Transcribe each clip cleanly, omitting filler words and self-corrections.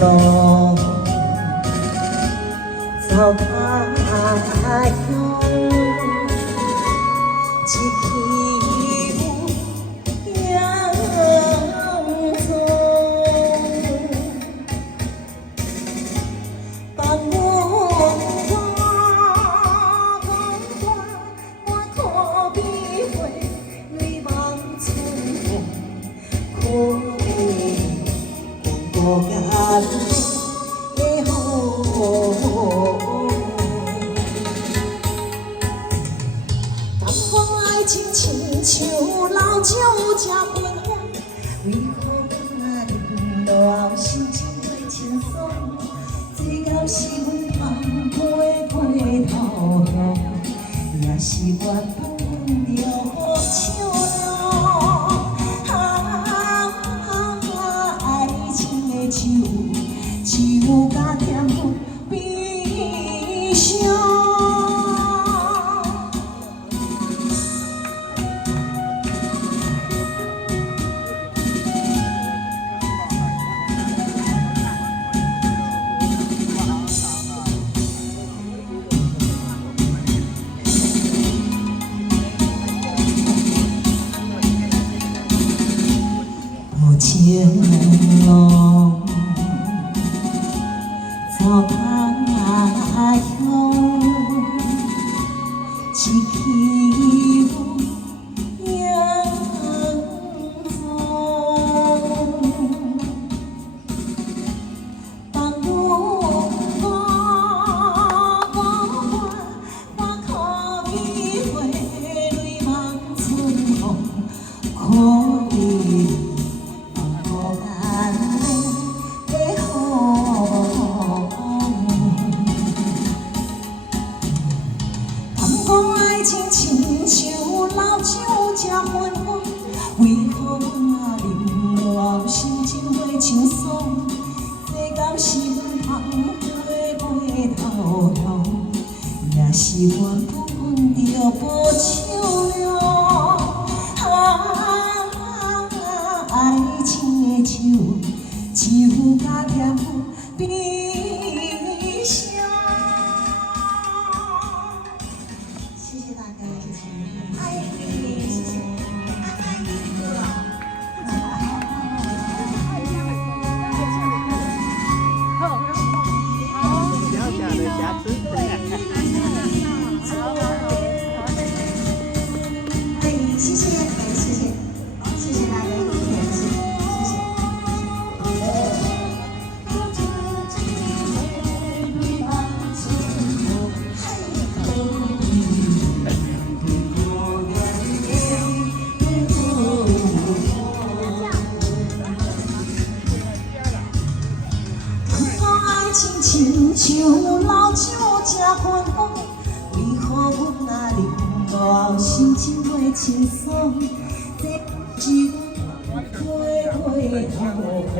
路，走他乡，一起舞扬州，伴我我可比会泪望春风，可比我眼的红。当讲爱情亲像老酒这芬芳，为何阮啊饮落后心情会轻松？最后是阮放飞头向，也是缘分着好笑容。爱情的酒，酒甲甜蜜悲伤。情路走他乡，一起舞扬州。当我可比会泪望春风，可比。爱情亲像老酒这芬芳，为何阮啊饮落后心情袂轻松？这敢是阮放飞头向，也是缘分着无笑容。爱情的酒，酒甲甜蜜悲伤。谢谢大家的支持，爱你，谢谢，爱你哥。小小的瑕疵。爱你，谢谢，谢谢，谢谢大家的支持，谢谢。爱情亲像老酒这芬芳，为何阮啊饮落后心情袂轻松？这是阮飞头向，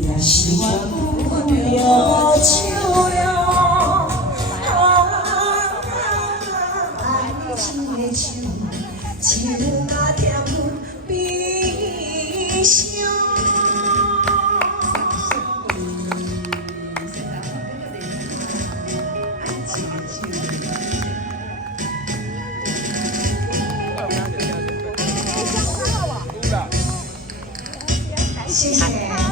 也是缘分着笑容。爱情的酒，酒甲甜蜜悲伤。谢谢。